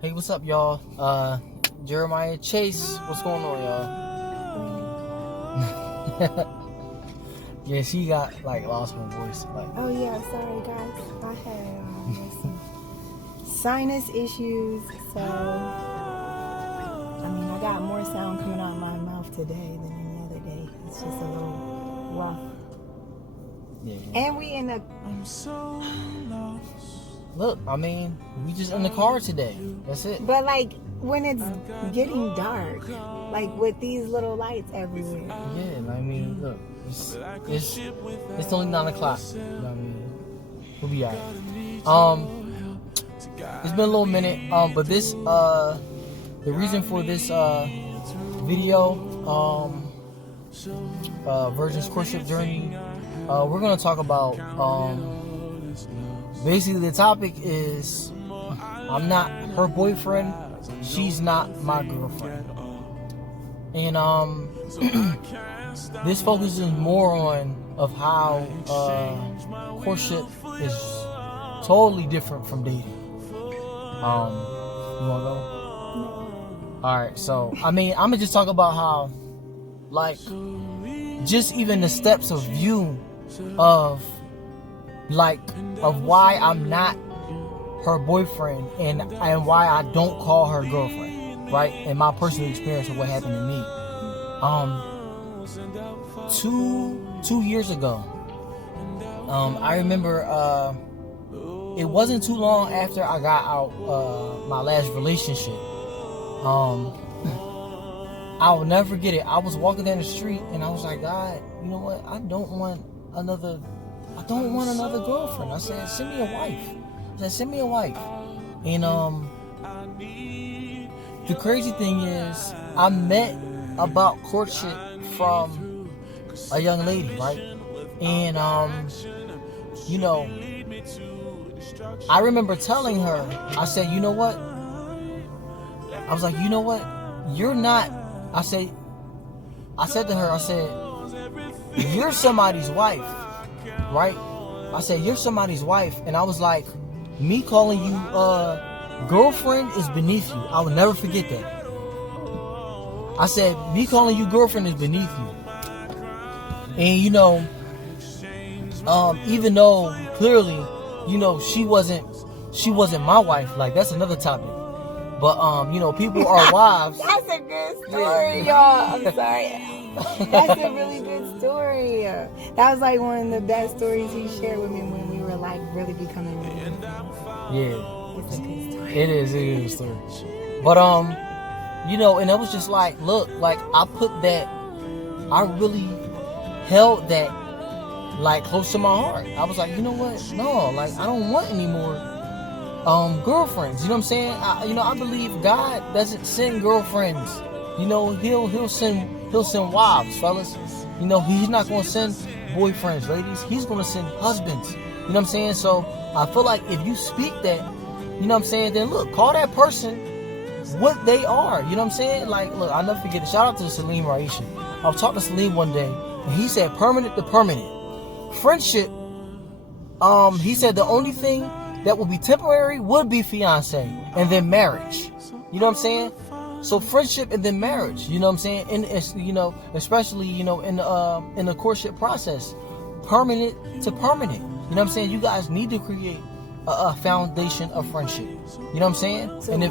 Hey, what's up, y'all? Jeremiah Chase, what's going on, y'all? Yeah, she got lost her voice. Oh yeah, sorry guys. I had some sinus issues, so I got more sound coming out of my mouth today than any other day. It's just a little rough. Yeah. And we in the Look, we just in the car today. That's it. but when it's getting dark, with these little lights everywhere. Yeah, look, it's only 9 o'clock. You know what I mean? We'll be alright. It's been a little minute. But this the reason for this video, Virgin's courtship journey. We're gonna talk about basically the topic is I'm not her boyfriend, she's not my girlfriend. And this focuses more on of how courtship is totally different from dating. You wanna go? Alright, so I'm gonna just talk about how just even the steps of view of why I'm not her boyfriend and why I don't call her girlfriend, right? And my personal experience of what happened to me. 2 years ago, I remember it wasn't too long after I got out my last relationship. I'll never forget it. I was walking down the street and I was like, God, you know what? I don't want another girlfriend. I said, send me a wife. And the crazy thing is, I met about courtship from a young lady, right? And I remember telling her, I said, you know what? I was like, you know what? You're not. I said to her, I said, you're somebody's wife, right? I said, you're somebody's wife. And I was like, me calling you girlfriend is beneath you. I will never forget that. I said, me calling you girlfriend is beneath you. And even though clearly, she wasn't my wife. That's another topic. But people are wives. That's a good story, y'all. I'm sorry. That's a really good story. That was one of the best stories he shared with me when we were really becoming really good friends. Yeah. It's a good story. It is a story. But and it was just look, I put that, I really held that close to my heart. I was like, you know what? No, I don't want any more girlfriends. You know what I'm saying? I believe God doesn't send girlfriends. He'll send wives, fellas. He's not gonna send boyfriends, ladies. He's gonna send husbands. You know what I'm saying? So I feel like if you speak that, you know what I'm saying, then look, call that person what they are. You know what I'm saying? Look, I'll never forget it. Shout out to Salim Raisha. I was talking to Salim one day, and he said permanent to permanent. Friendship, he said the only thing that would be temporary would be fiance and then marriage. You know what I'm saying? So friendship and then marriage. You know what I'm saying? And it's, especially in the courtship process, permanent to permanent. You know what I'm saying? You guys need to create a foundation of friendship. You know what I'm saying? So and if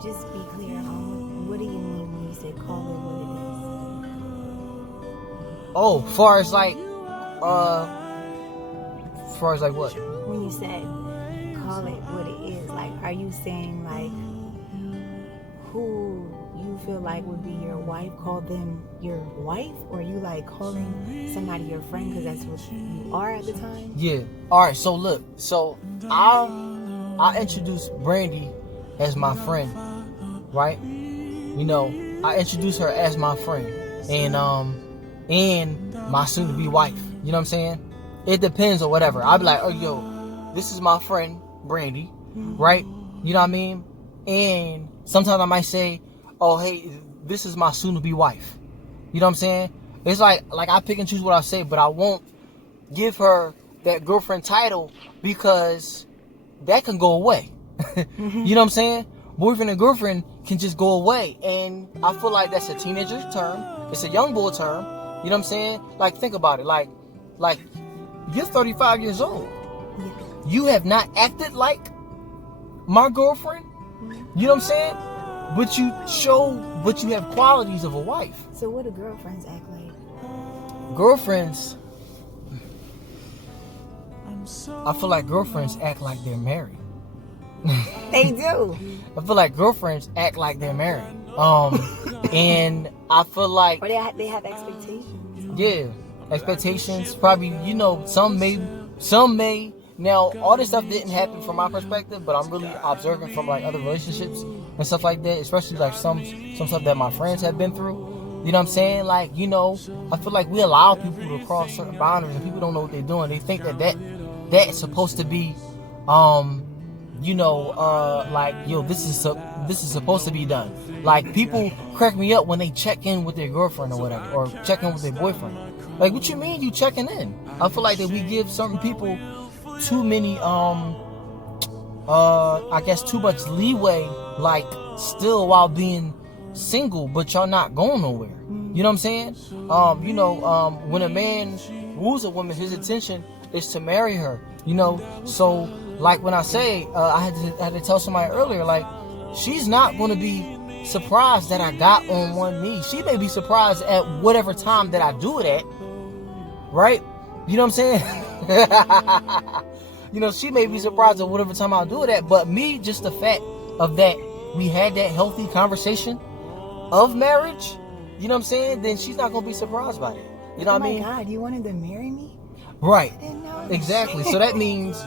just be clear, what do you mean when you say call it what it is? far as what? When you said call it what it is, are you saying who you feel would be your wife, call them your wife, or you calling somebody your friend because that's what you are at the time? Yeah. All right. So look. So I introduced Brandy as my friend, right? I introduced her as my friend, and my soon-to-be wife. You know what I'm saying? It depends or whatever. I'll be like, oh, yo, this is my friend Brandy, right? You know what I mean? And sometimes I might say, oh, hey, this is my soon-to-be wife. You know what I'm saying? It's like I pick and choose what I say, but I won't give her that girlfriend title because that can go away. You know what I'm saying? boyfriend and girlfriend can just go away. And I feel like that's a teenager term. It's a young boy term. You know what I'm saying? Like, think about it. Like you're 35 years old. Yeah. You have not acted like my girlfriend. You know what I'm saying? But you have qualities of a wife. So what do girlfriends act like? Girlfriends, I feel like girlfriends act like they're married. They do. I feel like girlfriends act like they're married. And I feel like, Or they have expectations. yeah, expectations. Probably, some may. Now, all this stuff didn't happen from my perspective, but I'm really observing from like other relationships and stuff like that, especially like some stuff that my friends have been through. You know what I'm saying? Like, I feel like we allow people to cross certain boundaries, and people don't know what they're doing. They think that's supposed to be, this is supposed to be done. Like, people crack me up when they check in with their girlfriend or whatever, or check in with their boyfriend. Like, what you mean you checking in? I feel like that we give certain people too many, I guess too much leeway, like, still while being single, but y'all not going nowhere. You know what I'm saying? When a man woos a woman, his intention is to marry her. So like when I say, I had to tell somebody earlier, like, she's not going to be surprised that I got on one knee. She may be surprised at whatever time that I do it at, right? You know what I'm saying? She may be surprised at whatever time I'll do it at, but me, just the fact of that we had that healthy conversation of marriage, you know what I'm saying? Then she's not going to be surprised by it. You know what I mean? Oh my God, you wanted to marry me? Right. I didn't know. Exactly. So that means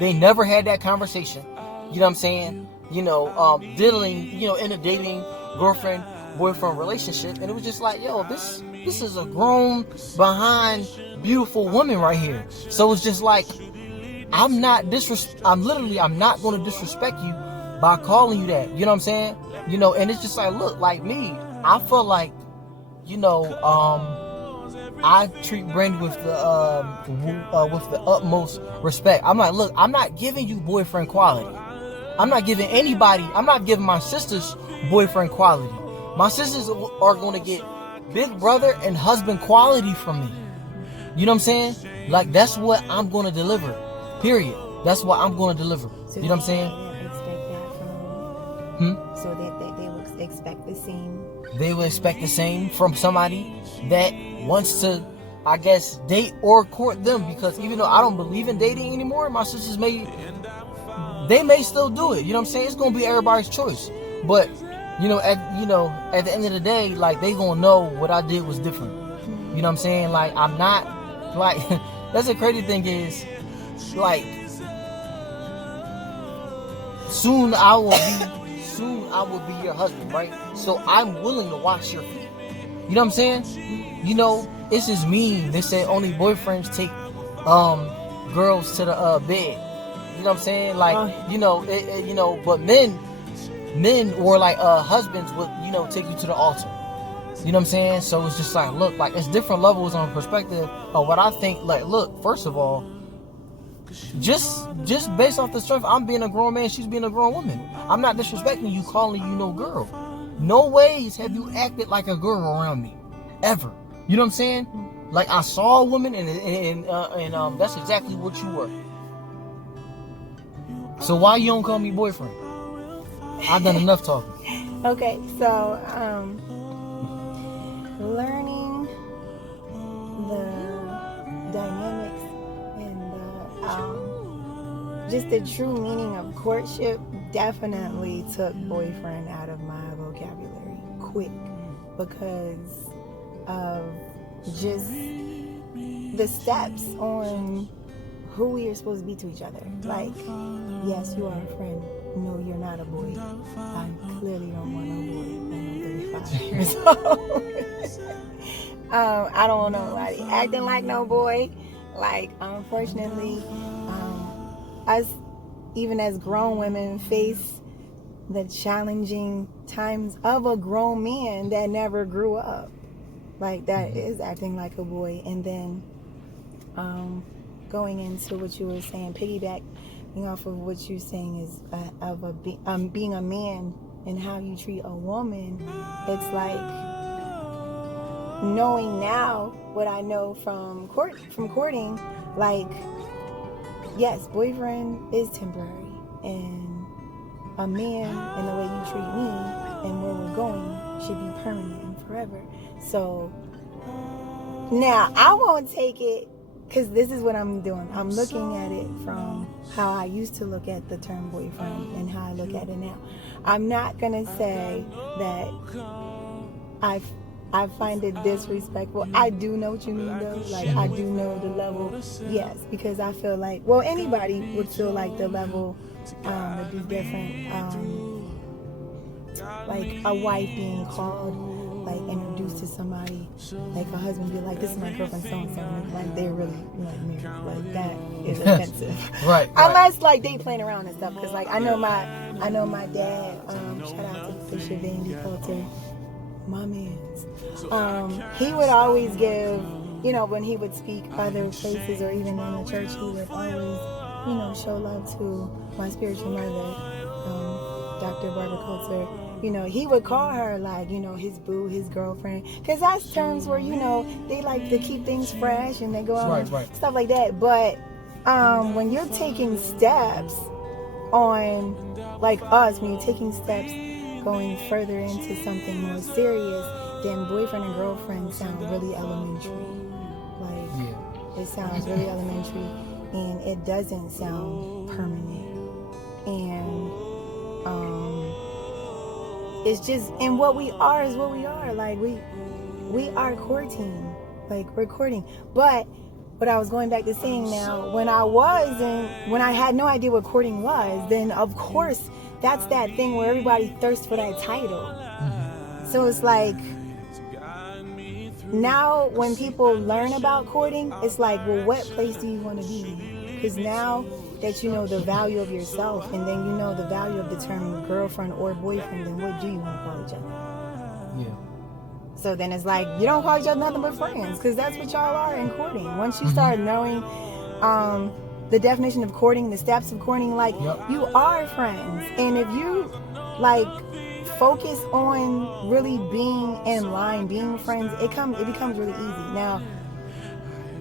they never had that conversation. You know what I'm saying? Dealing, in a dating girlfriend, boyfriend relationship. And it was just like, yo, this is a grown, behind, beautiful woman right here. So it's just like, I'm not going to disrespect you by calling you that. You know what I'm saying? And it's just like, look, like me, I feel like, I treat Brandy with the utmost respect. I'm like, look, I'm not giving you boyfriend quality. I'm not giving my sisters boyfriend quality. My sisters are going to get big brother and husband quality from me. You know what I'm saying? Like, that's what I'm going to deliver. Period. That's what I'm going to deliver. So you know what I'm saying? Expect that from so that they will expect the same. They will expect the same from somebody that wants to, I guess, date or court them. Because even though I don't believe in dating anymore, my sisters may still do it. You know what I'm saying? It's gonna be everybody's choice. But at the end of the day, like, they gonna know what I did was different. You know what I'm saying? Like, I'm not like that's the crazy thing is, like, soon I will be your husband, right? So I'm willing to wash your feet. You know what I'm saying? It's just mean. They say only boyfriends take girls to the bed. You know what I'm saying? Like, but men or like husbands would, take you to the altar. You know what I'm saying? So it's just like, look, like, it's different levels on perspective of what I think. Like, look, first of all, just based off the strength, I'm being a grown man, she's being a grown woman. I'm not disrespecting you, calling you no girl. No ways have you acted like a girl around me, ever. You know what I'm saying? Like, I saw a woman, and that's exactly what you were. So why you don't call me boyfriend? I've done enough talking. Okay, so learning the dynamics and just the true meaning of courtship definitely took boyfriend out of my vocabulary quick, because of just the steps on who we are supposed to be to each other. Like, yes, you are a friend. No, you're not a boy. I clearly don't want no boy. I'm 35 years old. I don't want nobody acting like no boy. Like, unfortunately, us, even as grown women, face the challenging times of a grown man that never grew up. Like, that is acting like a boy. And then going into what you were saying, piggyback, piggybacking off of what you're saying is being a man and how you treat a woman. It's like knowing now what I know from courting, like, yes, boyfriend is temporary, and a man and the way you treat me and where we're going should be permanent and forever. So now I won't take it, because this is what I'm doing. I'm looking at it from how I used to look at the term boyfriend and how I look at it now. I'm not going to say that I find it disrespectful. I do know what you mean, though. Like, I do know the level, yes, because I feel like, well, anybody would feel like the level would be different. Like a wife being called, like, introduced to somebody, like a husband be like, this is my girlfriend so-and-so, like they're really like married. Like, that is offensive. Right. Unless like they playing around and stuff, because like I know my dad, shout out to Bishop Vandy Coulter, my man's, he would always give, you know, when he would speak other places or even in the church, he would always, you know, show love to my spiritual mother, Dr. Barbara Coulter. You know, he would call her, like, you know, his boo, his girlfriend, because that's terms where, you know, they like to keep things fresh and they go on stuff like that. But when you're taking steps on, like us, when you're taking steps going further into something more serious, then boyfriend and girlfriend sound really elementary. Like, it sounds really elementary, and it doesn't sound permanent. And it's just, and what we are is what we are. Like, we are courting, like, we're courting. But what I was going back to saying now, when I had no idea what courting was, then of course that's that thing where everybody thirsts for that title. Mm-hmm. So it's like, now when people learn about courting, it's like, well, what place do you want to be? Because now that you know the value of yourself, and then you know the value of the term girlfriend or boyfriend, then what do you want to call each other? Yeah. So then it's like, you don't call each other nothing but friends, because that's what y'all are in courting. Once you start knowing the definition of courting, the steps of courting, like, you are friends. And if you like focus on really being in line, being friends, it becomes really easy. Now,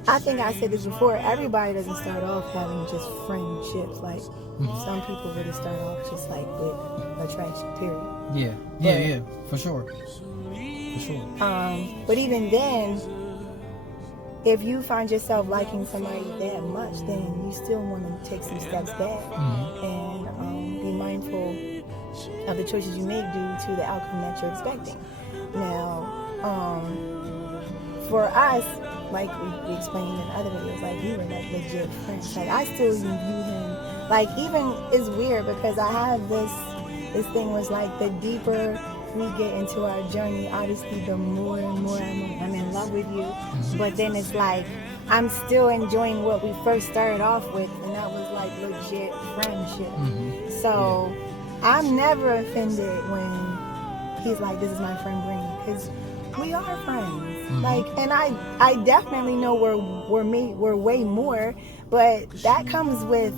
I think I said this before, everybody doesn't start off having just friendships. Like, some people really start off just like with attraction, period. Yeah, for sure. But even then, if you find yourself liking somebody that much, then you still want to take some steps back and be mindful of the choices you make due to the outcome that you're expecting. Now, for us, like we explained in other videos, like, we were like legit friends. Like, I still even view him, like, even it's weird because I have this thing was like, the deeper we get into our journey, obviously the more and more I'm in love with you. But then it's like, I'm still enjoying what we first started off with, and that was like legit friendship. So I'm never offended when he's like, this is my friend Brittany, because we are friends. Like, and I definitely know we're way more, but that comes with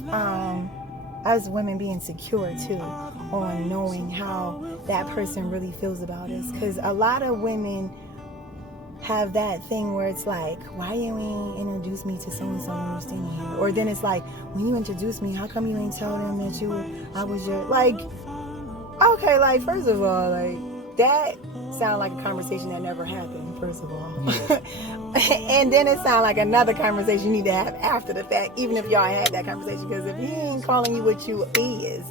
us women being secure too, on knowing how that person really feels about us. Because a lot of women have that thing where it's like, why you ain't introduce me to so-and-so when you're standing here? Or then it's like, when you introduce me, how come you ain't tell them that I was your, like, okay, like, first of all, like, that sound like a conversation that never happened, first of all. And then it sound like another conversation you need to have after the fact, even if y'all had that conversation. Because if he ain't calling you what you is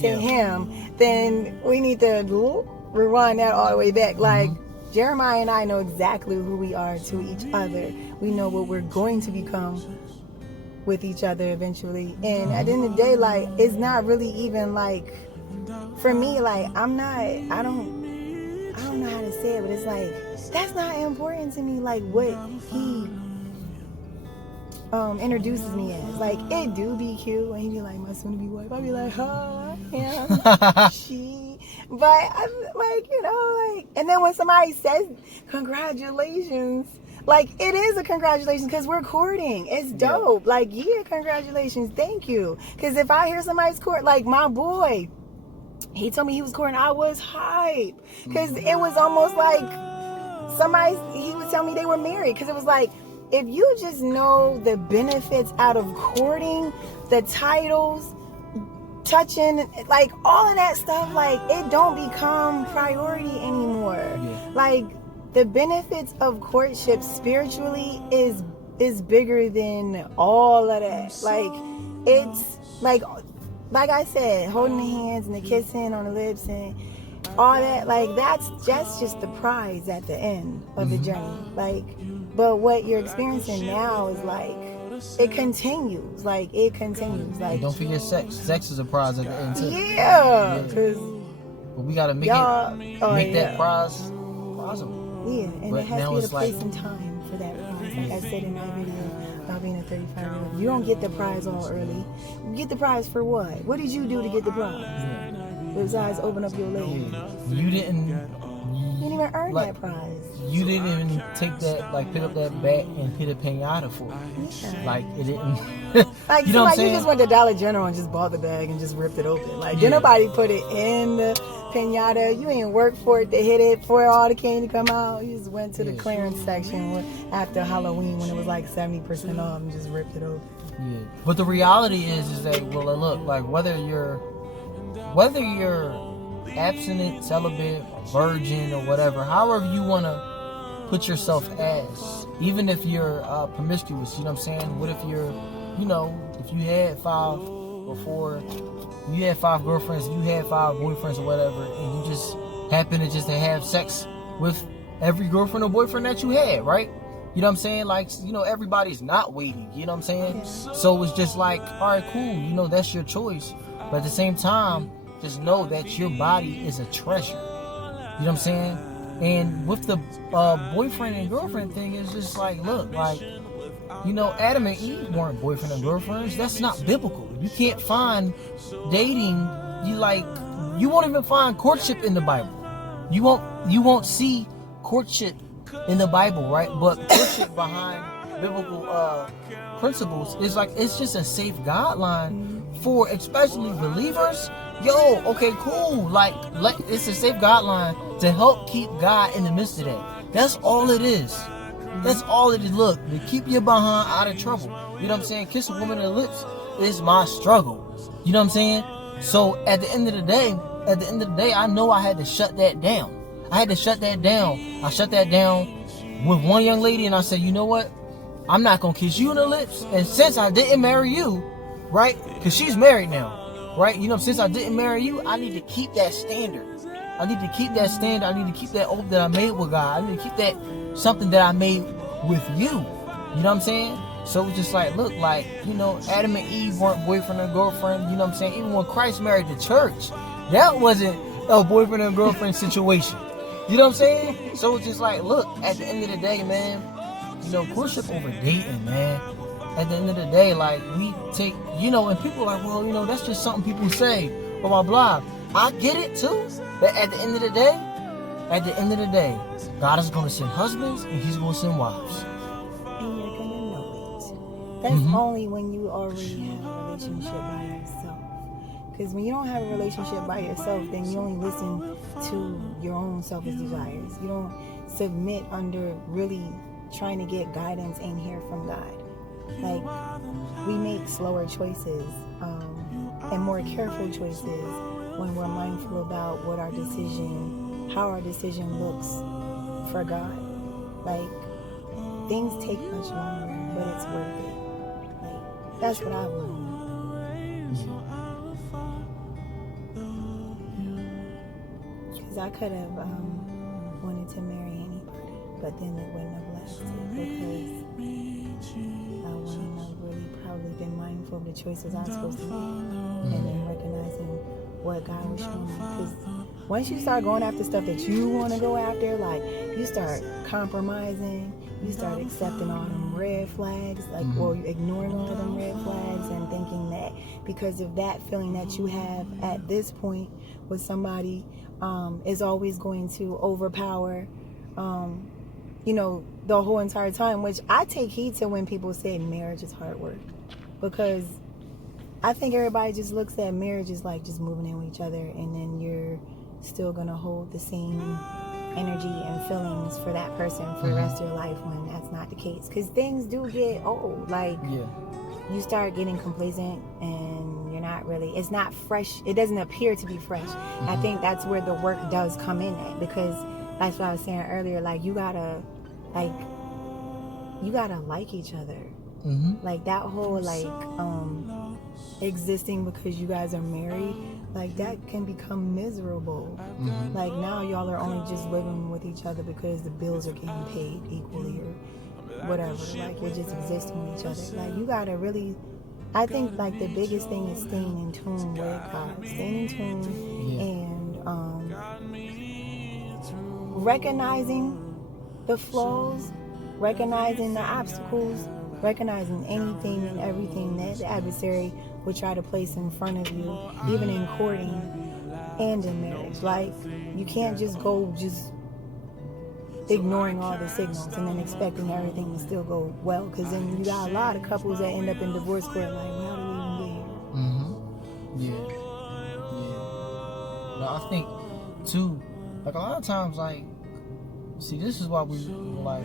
to him, then we need to rewind that all the way back. Like, Jeremiah and I know exactly who we are to each other. We know what we're going to become with each other eventually. And at the end of the day, like, it's not really even like, for me, like, I don't know how to say it, but it's like, that's not important to me, like, what he introduces me as. Like, it do be cute when he be like, my soon-to-be wife. I be like, oh, yeah, she. But I'm like, you know, like, and then when somebody says congratulations, Like, it is a congratulations because we're courting. It's dope. Yeah. Like, yeah, congratulations. Thank you. Because if I hear somebody's court, like my boy, he told me he was courting, I was hype. Because it was almost like he was telling me they were married. Because it was like, if you just know the benefits out of courting, the titles, touching, like all of that stuff, like it don't become priority anymore. Yeah. Like the benefits of courtship spiritually is bigger than all of that. Like it's like I said, holding the hands and the kissing on the lips and all that, like that's just the prize at the end of the journey. Like, but what you're experiencing now is like it continues. Like don't forget sex. Sex is a prize at the end too. Yeah, because but we gotta make that prize possible. Yeah, and it has to be a place and time for that prize. Like I said in my video about being a 35-year-old, you don't get the prize all early. You get the prize for what? What did you do to get the prize? Yeah. Besides open up your leg. You didn't even earn that prize. You didn't even take that, like, pick up that bat and hit a pinata for it. Yeah. Like, it didn't. Like, you know what I'm saying? You just went to Dollar General and just bought the bag and just ripped it open. Like, did nobody put it in the pinata? You ain't work for it to hit it for all the candy to come out. You just went to the clearance section after Halloween when it was like 70% off and just ripped it open. Yeah. But the reality is that, well, look, like, whether you're abstinent, celibate, virgin, or whatever, however you want to put yourself as, even if you're promiscuous, you know what I'm saying? What if you're, if you had 5 before, you had 5 girlfriends, you had 5 boyfriends or whatever, and you just happen to have sex with every girlfriend or boyfriend that you had, right? You know what I'm saying? Like, everybody's not waiting, you know what I'm saying? So it's just like, all right, cool, that's your choice. But at the same time, just know that your body is a treasure. You know what I'm saying? And with the boyfriend and girlfriend thing, it's just like, look, like, Adam and Eve weren't boyfriend and girlfriends. That's not biblical. You can't find dating. You won't even find courtship in the Bible. You won't see courtship in the Bible, right? But courtship behind biblical principles is like, it's just a safe guideline for especially believers. Yo, okay, cool. Like it's a safe guideline to help keep God in the midst of that. That's all it is. That's all it is. Look, to keep your behind out of trouble. You know what I'm saying? Kiss a woman in the lips is my struggle. You know what I'm saying? So at the end of the day, I know I had to shut that down. I shut that down with one young lady, and I said, you know what? I'm not gonna kiss you in the lips. And since I didn't marry you, right? Because she's married now. Right? Since I didn't marry you, I need to keep that standard. I need to keep that oath that I made with God. I need to keep that something that I made with you. You know what I'm saying? So it's just like, look, like, Adam and Eve weren't boyfriend and girlfriend. You know what I'm saying? Even when Christ married the church, that wasn't a boyfriend and girlfriend situation. You know what I'm saying? So it's just like, look, at the end of the day, man, courtship over dating, man. At the end of the day, like, we take, and people are like, well, that's just something people say, blah, blah, blah. I get it too, but at the end of the day, God is going to send husbands and He's going to send wives. And you're going to know it. That's only when you already have a relationship by yourself. Because when you don't have a relationship by yourself, then you only listen to your own selfish desires. You don't submit under really trying to get guidance and hear from God. Like, we make slower choices and more careful choices when we're mindful about how our decision looks for God. Like, things take much longer, but it's worth it. Like, that's what I've learned. Because I could have wanted to marry anybody, but then it wouldn't have lasted because I wouldn't have really probably been mindful of the choices I'm supposed to make, and then recognizing what God was showing me. Because once you start going after stuff that you want to go after, like, you start compromising, you start accepting all them red flags, like, or you ignoring all of them red flags and thinking that because of that feeling that you have at this point with somebody is always going to overpower you know, the whole entire time, which I take heed to when people say marriage is hard work, because I think everybody just looks at marriage as like just moving in with each other, and then you're still gonna hold the same energy and feelings for that person for the rest of your life, when that's not the case. Because things do get old. Like, you start getting complacent, and you're not really, it's not fresh. It doesn't appear to be fresh. I think that's where the work does come in at, because that's what I was saying earlier. Like, you gotta like each other. Like, that whole existing because you guys are married, like, that can become miserable. Like, now y'all are only just living with each other because the bills are getting paid equally or whatever. Like, you're just existing with each other. Like, you gotta really, I think, like, the biggest thing is staying in tune with God, staying in tune, and recognizing the flaws, recognizing the obstacles, recognizing anything and everything that the adversary would try to place in front of you, even in courting and in marriage. Like, you can't just go just ignoring all the signals and then expecting everything to still go well, because then you got a lot of couples that end up in divorce court like, how do we even get here? No, I think too, like, a lot of times, like, see, this is why we like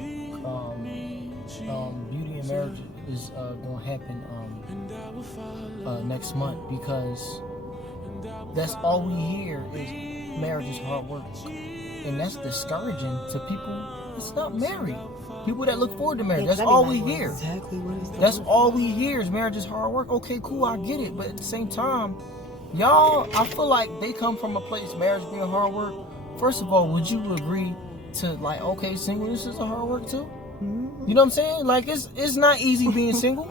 beauty and marriage is gonna happen next month, because that's all we hear is marriage is hard work, and that's discouraging to people that's not married, people that look forward to marriage. That's all we hear. Exactly what is that's all we hear is marriage is hard work. Okay, cool, I get it, but at the same time, y'all, I feel like they come from a place, marriage being hard work. First of all, would you agree to, like, okay, singleness is a hard work too? You know what I'm saying? Like, it's not easy being single.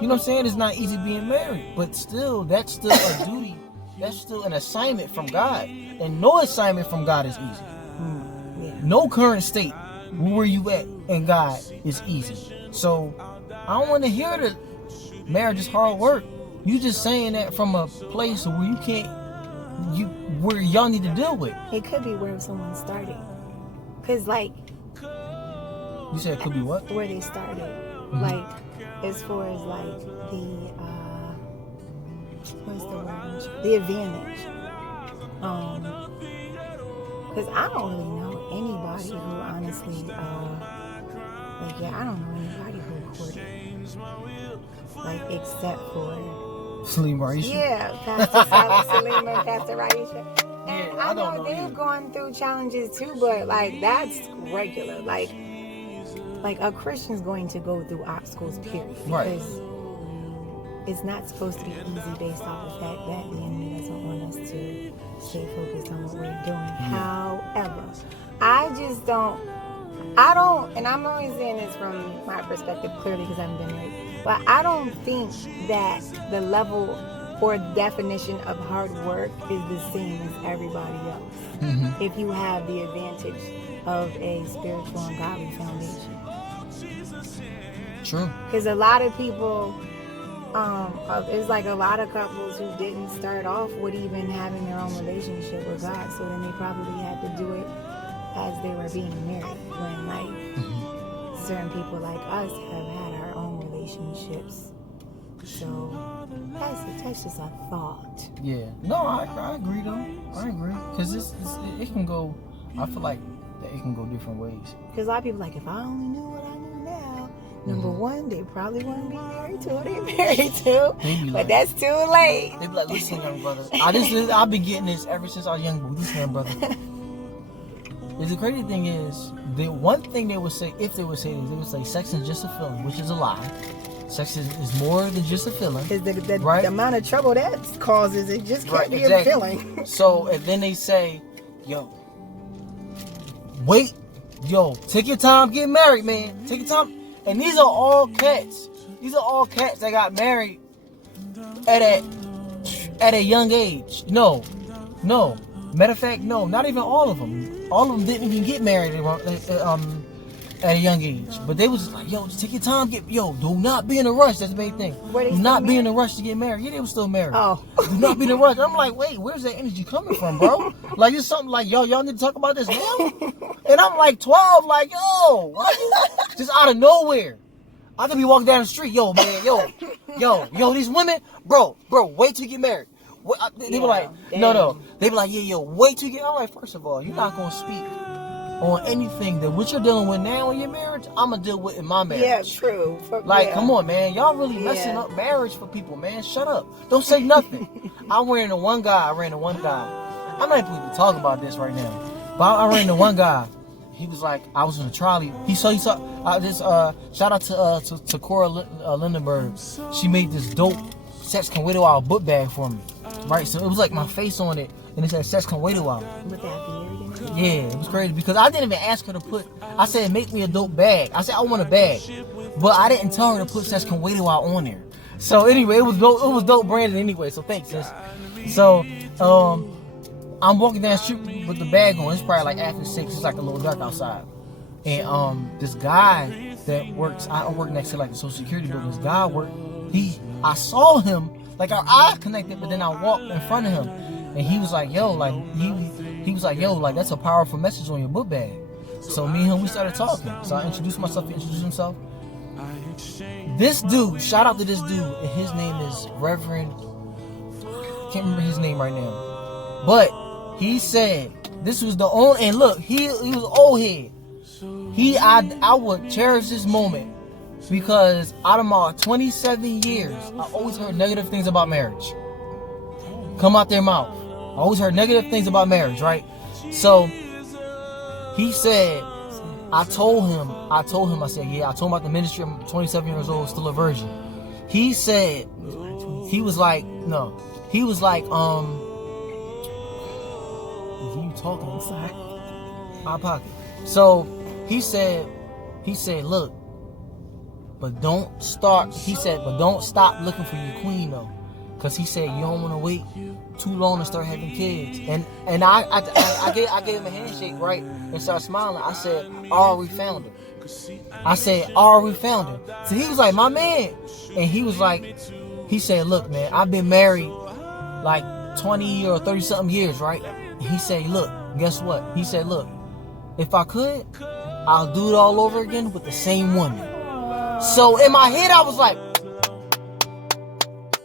You know what I'm saying? It's not easy being married. But still, that's still a duty. That's still an assignment from God. And no assignment from God is easy. No current state where you at in God is easy. So I don't want to hear that marriage is hard work. You just saying that from a place where you can't, where y'all need to deal with. It could be where someone started. Because, like, you said it could be what? Where they started. Like, as far as, like, what's the word? The advantage. Because I don't really know anybody who honestly, I don't know anybody who courted. Like, except for Salim Raisha. Yeah, Pastor Salim and Pastor Raisha. And Yeah, I know they've gone through challenges too, but, like, that's regular. Like a Christian's going to go through obstacles, period. Because it's not supposed to be easy based off the fact that the enemy doesn't want us to stay focused on what we're doing. However, I don't, and I'm only saying this from my perspective, clearly, because I haven't been married, but I don't think that the level or definition of hard work is the same as everybody else. If you have the advantage of a spiritual and godly foundation. True. Because a lot of people, there's like a lot of couples who didn't start off with even having their own relationship with God, so then they probably had to do it as they were being married, when, like, certain people like us have had our own relationships. So that's just a thought. Yeah. No, I agree though. I agree. Because it can go, I feel like that it can go different ways. Because a lot of people like, if I only knew what I knew now, number one, they probably wouldn't be married to who they married to. But like, that's too late. They be like, listen, young brother. I've been getting this ever since I was young. But listen, young brother. The crazy thing is, the one thing they would say, if they would say this, they would say sex is just a feeling, which is a lie. Sex is more than just a feeling. Because the amount of trouble that causes, it just can't be a feeling. So, and then they say, yo, wait, take your time, get married, man. Take your time. And these are all cats. These are all cats that got married at a young age. No. Matter of fact, no, not even all of them. All of them didn't even get married at a young age. But they was just like, just take your time, do not be in a rush. That's the main thing. Do not be in a rush to get married. Yeah, they were still married. Oh. Do not be in a rush. I'm like, wait, where's that energy coming from, bro? Like, it's something like, y'all need to talk about this now? And I'm like 12, like, yo, why you, just out of nowhere. I could be walking down the street, yo, man, yo, these women, bro, wait till you get married. They were like, no. They be like, yeah, wait till you get, I'm like, first of all, you're not going to speak on anything that what you're dealing with now in your marriage, I'm going to deal with in my marriage. Yeah, true. Come on, man. Y'all really messing up marriage for people, man. Shut up. Don't say nothing. I ran into one guy. I'm not even talking about this right now. But I ran into one guy. He was like, I was in a trolley. He saw this, shout out to Cora Lindenberg. She made this dope Sex Can Wait a While book bag for me. Right? So it was like my face on it. And it said Sex Can Wait a While. With that beard in it? Yeah, it was crazy because I didn't even ask her to put. I said, make me a dope bag. I said, I want a bag, but I didn't tell her to put Sex Can Wait a While on there. So anyway, it was dope branded anyway. So thanks, sis. So I'm walking down the street with the bag on. It's probably like after 6. It's like a little dark outside, and this guy that works. I work next to like the Social Security building. This guy I saw him, like our eyes connected, but then I walked in front of him. And he was like, yo, like, he was like, yo, like, that's a powerful message on your book bag. So me and him, we started talking. So I introduced myself, he introduced himself. This dude, shout out to this dude, and his name is Reverend, I can't remember his name right now. But he said, this was the only, and look, he was old head. I would cherish this moment because out of my 27 years, I always heard negative things about marriage come out their mouth. I always heard negative things about marriage, right? So he said, I told him, I said, yeah, I told him about the ministry. I'm 27 years old, still a virgin. He said, he was like, no. He was like, you talking? I'm sorry. My pocket. So he said, look, but don't stop looking for your queen though. Cause he said you don't want to wait too long to start having kids, and I gave him a handshake, right, and started smiling. I said, I already found her. So he was like, my man, and he said, look, man, I've been married like 20 or 30 something years, right? And he said, look, guess what? He said, look, if I could, I'll do it all over again with the same woman. So in my head, I was like.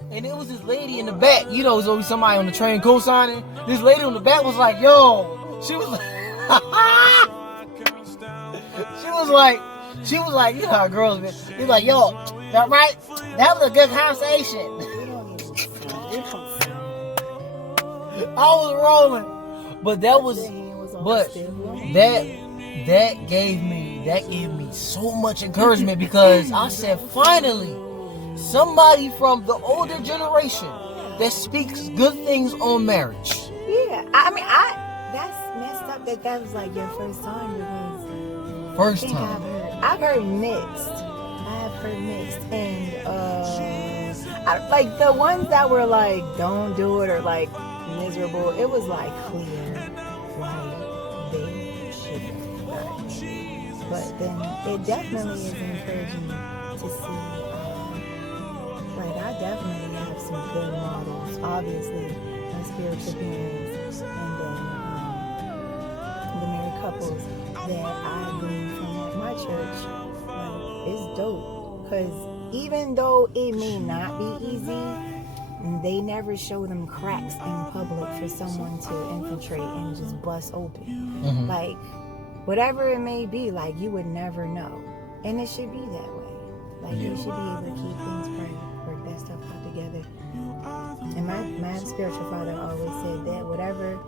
And it was this lady in the back, you know, there's always somebody on the train co-signing. This lady on the back was like, yo, she was like, you know how girls be. She was like, yo, that right? That was a good conversation. I was rolling, but that gave me so much encouragement because I said, finally. Somebody from the older generation that speaks good things on marriage. Yeah, I mean, that's messed up that was like your first time because first time. I've heard mixed, and like the ones that were like don't do it or like miserable. It was like clear, like they should not. But then it definitely is encouraging to see. Like, I definitely have some good models. Obviously, my spiritual parents and then the married couples that I glean from at my church. Like, it's dope. Because even though it may not be easy, they never show them cracks in public for someone to infiltrate and just bust open. Mm-hmm. Like, whatever it may be, like, you would never know. And it should be that way. Like, you should be able to keep things private. Work that stuff out together. And my spiritual father always said that whatever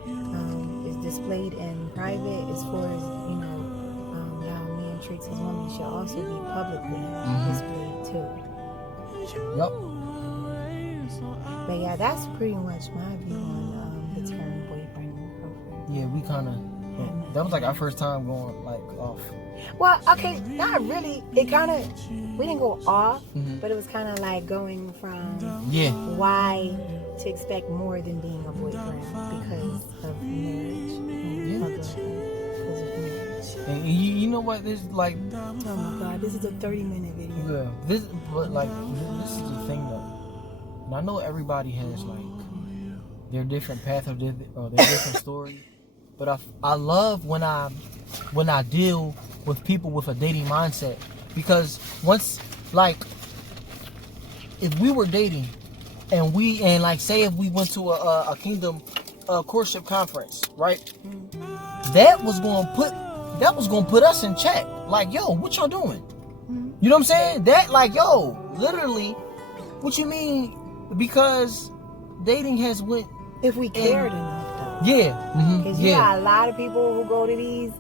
is displayed in private as far as, you know, how a man treats his woman should also be publicly displayed too. Yep. But yeah, that's pretty much my view on the term boyfriend and girlfriend. Yeah, we kind of, that was like our first time going like off. Well, okay, not really. It kind of, we didn't go off, but it was kind of like going from why to expect more than being a boyfriend because of marriage. Because of marriage. And you know what? This is like, oh my God, this is a 30-minute video. Yeah, this is the thing though. And I know everybody has like their different path or their different story. But I love when I deal with people with a dating mindset, because once, like, if we were dating and like, say if we went to a kingdom courtship conference, right? That was gonna put us in check. Like, yo, what y'all doing? You know what I'm saying? That, like, yo, literally, what you mean? Because dating has went. If we cared enough, though. Yeah. Because you got a lot of people who go to these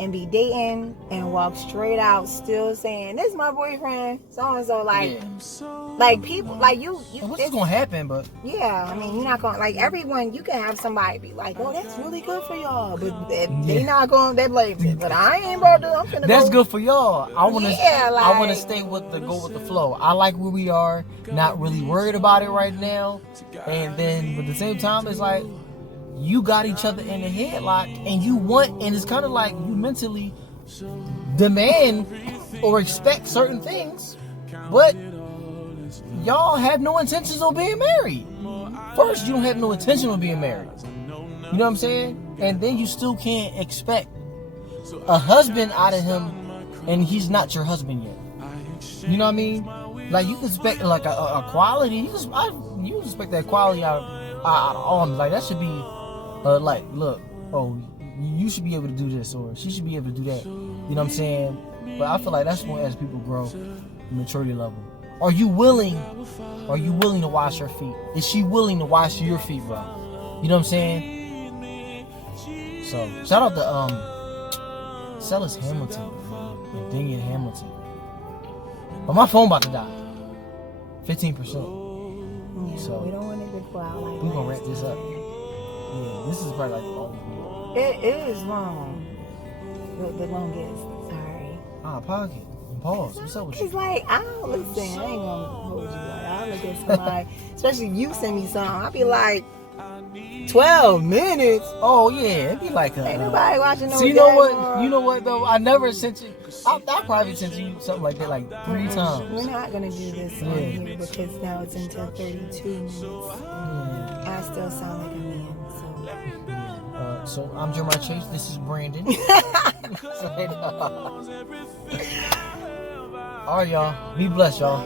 and be dating and walk straight out still saying, this is my boyfriend, so and so. Like, like people, like you What's gonna happen? But yeah, I mean, you're not gonna, like, everyone, you can have somebody be like, oh, that's really good for y'all, but they not gonna, they like, but I ain't about to, I'm finna that's go. good for y'all. I wanna stay go with the flow. I like where we are, not really worried about it right now. And then at the same time, it's like, you got each other in a headlock, and it's kind of like you mentally demand or expect certain things, but y'all have no intentions of being married. First, you don't have no intention of being married. You know what I'm saying? And then you still can't expect a husband out of him, and he's not your husband yet. You know what I mean? Like, you can expect like a quality. You expect that quality out of all of them. Like, that should be like, look, oh, you should be able to do this, or she should be able to do that. You know what I'm saying? But I feel like that's when, as people grow, the maturity level. Are you willing to wash her feet? Is she willing to wash your feet, bro? You know what I'm saying? So shout out to Celis Hamilton and Dingin Hamilton. But my phone about to die. 15%. Yeah, So we don't want it to go out like we're gonna that. wrap this up. Yeah, this is probably like the longest video. It is long. The longest. Sorry. Pocket. Pause. What's up with you? It's like, I don't listen. I ain't gonna hold you. Like, I look at somebody, especially if you send me something, I'll be like, 12 minutes. Oh yeah, it'd be like Ain't nobody watching no. So you know what though? I never sent you. I probably sent you something like that like 3 times. We're not gonna do this on here because now it's into 32 minutes. I still sound like a man. So I'm Jeremiah Chase. This is Brandon. All right, y'all. Be blessed, y'all.